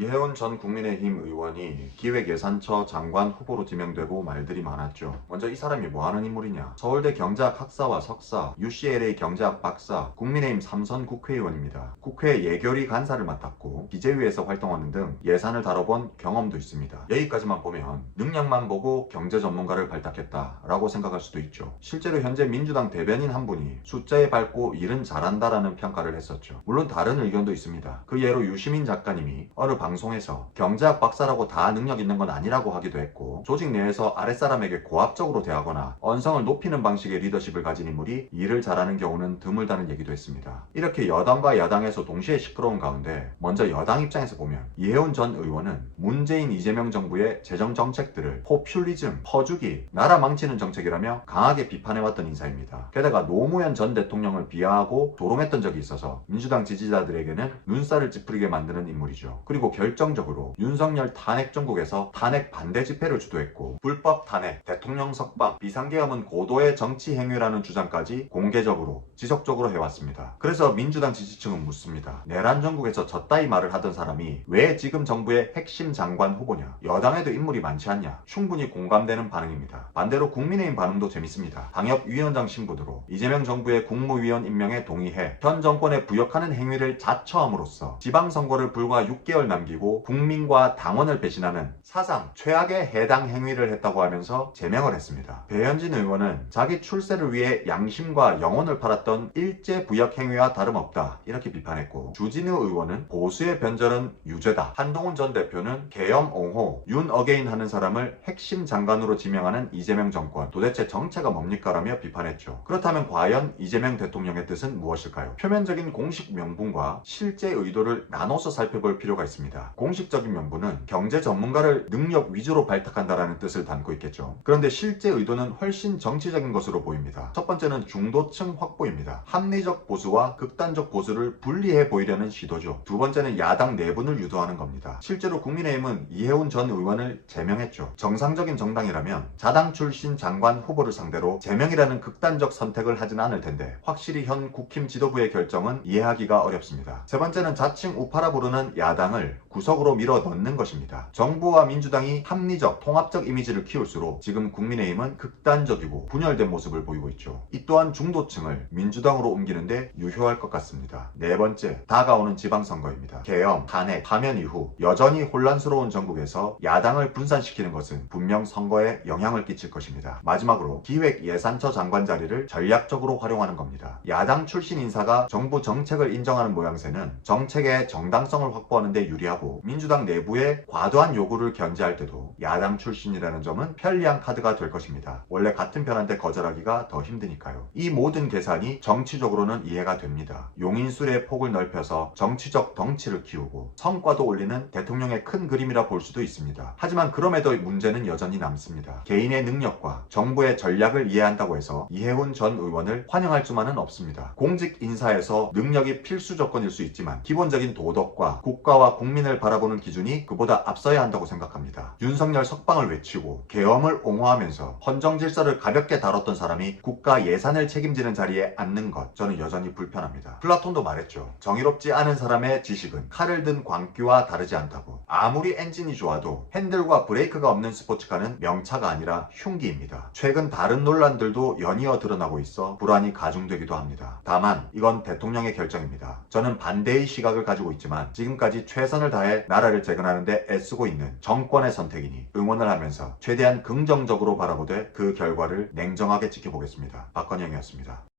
이해운 전 국민의힘 의원이 기획예산처 장관 후보로 지명되고 말들이 많았죠. 먼저 이 사람이 뭐하는 인물이냐? 서울대 경제학 학사와 석사, UCLA 경제학 박사, 국민의힘 3선 국회의원입니다. 국회 예결위 간사를 맡았고 기재위에서 활동하는 등 예산을 다뤄본 경험도 있습니다. 여기까지만 보면 능력만 보고 경제 전문가를 발탁했다라고 생각할 수도 있죠. 실제로 현재 민주당 대변인 한 분이 숫자에 밟고 일은 잘한다라는 평가를 했었죠. 물론 다른 의견도 있습니다. 그 예로 유시민 작가님이 어느 방송에서 경제학 박사라고 다 능력 있는 건 아니라고 하기도 했고, 조직 내에서 아랫사람에게 고압적으로 대하거나 언성을 높이는 방식의 리더십을 가진 인물이 일을 잘하는 경우는 드물다는 얘기도 했습니다. 이렇게 여당과 야당에서 동시에 시끄러운 가운데 먼저 여당 입장에서 보면 이해운 전 의원은 문재인 이재명 정부의 재정 정책들을 포퓰리즘, 퍼주기, 나라 망치는 정책이라며 강하게 비판해왔던 인사입니다. 게다가 노무현 전 대통령을 비하하고 조롱했던 적이 있어서 민주당 지지자들에게는 눈살을 찌푸리게 만드는 인물이죠. 그리고 결정적으로 윤석열 탄핵 정국에서 탄핵 반대 집회를 주도했고, 불법 탄핵, 대통령 석방, 비상계엄은 고도의 정치 행위라는 주장까지 공개적으로 지속적으로 해왔습니다. 그래서 민주당 지지층은 묻습니다. 내란 정국에서 저따위 말을 하던 사람이 왜 지금 정부의 핵심 장관 후보냐? 여당에도 인물이 많지 않냐? 충분히 공감되는 반응입니다. 반대로 국민의힘 반응도 재밌습니다. 당협위원장 신분으로 이재명 정부의 국무위원 임명에 동의해 현 정권에 부역하는 행위를 자처함으로써 지방선거를 불과 6개월 남기고 국민과 당원을 배신하는 사상 최악의 해당 행위를 했다고 하면서 제명을 했습니다. 배현진 의원은 자기 출세를 위해 양심과 영혼을 팔았던 일제 부역 행위와 다름없다 이렇게 비판했고, 주진우 의원은 보수의 변절은 유죄다, 한동훈 전 대표는 계엄 옹호, 윤 어게인 하는 사람을 핵심 장관으로 지명하는 이재명 정권 도대체 정체가 뭡니까 라며 비판했죠. 그렇다면 과연 이재명 대통령의 뜻은 무엇일까요? 표면적인 공식 명분과 실제 의도를 나눠서 살펴볼 필요가 있습니다. 공식적인 명분은 경제 전문가를 능력 위주로 발탁한다라는 뜻을 담고 있겠죠. 그런데 실제 의도는 훨씬 정치적인 것으로 보입니다. 첫 번째는 중도층 확보입니다. 합리적 보수와 극단적 보수를 분리해 보이려는 시도죠. 두 번째는 야당 내분을 유도하는 겁니다. 실제로 국민의힘은 이해운 전 의원을 제명했죠. 정상적인 정당이라면 자당 출신 장관 후보를 상대로 제명이라는 극단적 선택을 하진 않을 텐데, 확실히 현 국힘 지도부의 결정은 이해하기가 어렵습니다. 세 번째는 자칭 우파라 부르는 야당을 구석으로 밀어 넣는 것입니다. 정부와 민주당이 합리적, 통합적 이미지를 키울수록 지금 국민의힘은 극단적이고 분열된 모습을 보이고 있죠. 이 또한 중도층을 민주당으로 옮기는데 유효할 것 같습니다. 네 번째, 다가오는 지방선거입니다. 계엄, 탄핵, 파면 이후 여전히 혼란스러운 전국에서 야당을 분산시키는 것은 분명 선거에 영향을 끼칠 것입니다. 마지막으로 기획예산처 장관 자리를 전략적으로 활용하는 겁니다. 야당 출신 인사가 정부 정책을 인정하는 모양새는 정책의 정당성을 확보하는 데 유리하고, 민주당 내부의 과도한 요구를 견제할 때도 야당 출신이라는 점은 편리한 카드가 될 것입니다. 원래 같은 편한테 거절하기가 더 힘드니까요. 이 모든 계산이 정치적으로는 이해가 됩니다. 용인술의 폭을 넓혀서 정치적 덩치를 키우고 성과도 올리는 대통령의 큰 그림이라 볼 수도 있습니다. 하지만 그럼에도 문제는 여전히 남습니다. 개인의 능력과 정부의 전략을 이해한다고 해서 이해훈 전 의원을 환영할 수만은 없습니다. 공직 인사에서 능력이 필수 조건일 수 있지만 기본적인 도덕과 국가와 국민을 바라보는 기준이 그보다 앞서야 한다고 생각합니다. 윤석열 석방을 외치고 계엄을 옹호하면서 헌정 질서를 가볍게 다뤘던 사람이 국가 예산을 책임지는 자리에 앉는 것, 저는 여전히 불편합니다. 플라톤도 말했죠. 정의롭지 않은 사람의 지식은 칼을 든 광기와 다르지 않다고. 아무리 엔진이 좋아도 핸들과 브레이크가 없는 스포츠카는 명차가 아니라 흉기입니다. 최근 다른 논란들도 연이어 드러나고 있어 불안이 가중되기도 합니다. 다만 이건 대통령의 결정입니다. 저는 반대의 시각을 가지고 있지만 지금까지 최선을 다해 나라를 재건하는 데 애쓰고 있는 정권의 선택이니 응원을 하면서 최대한 긍정적으로 바라보되 그 결과를 냉정하게 지켜보겠습니다. 박건영이었습니다.